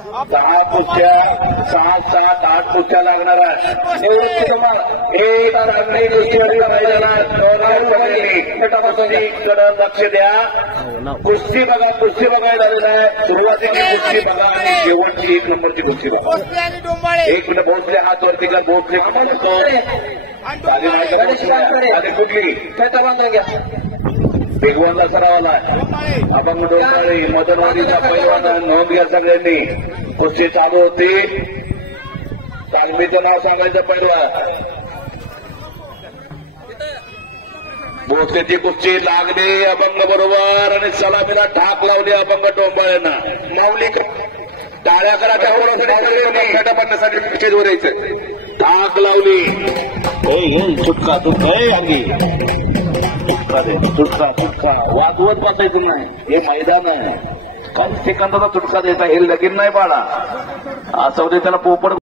10 कुस्त्या 6, 7, 8 कुस्त्या लागणार आहेत. एक चांगली कडे लक्ष द्या. कुस्ती बघा, कुस्ती बघायला झालेला आहे. सुरुवातीची कुस्ती बघा आणि शेवटची 1 नंबरची कुस्ती बघा. 1 मिनिट भोसले हात वरती का भोसले कमाल होतो आणि कुठली त्याचा बांधा घ्या. भिगवणला सरावाला अभंग डोंबाळे मदनवाडीचा पैलवान नोंद घ्या सगळ्यांनी. कुस्ती चालू होती. तालमीचं नाव सांगायचं पहिलं. भोसलेची कुस्ती लागली अभंग बरोबर आणि सलामीला ठाक लावली अभंग डोंबाळेनं. माऊली टाळ्या करा त्या मोठ्या पडण्यासाठी कुस्ती जोरायचं. ठाक लावली. चुटका तुटका अंगी तुटका वाजवत बसायचं नाही. हे मैदान आहे. 5 सेकंदाचा तुटका द्यायचा. हे लगीन नाही पाडा. असं त्याला पोपट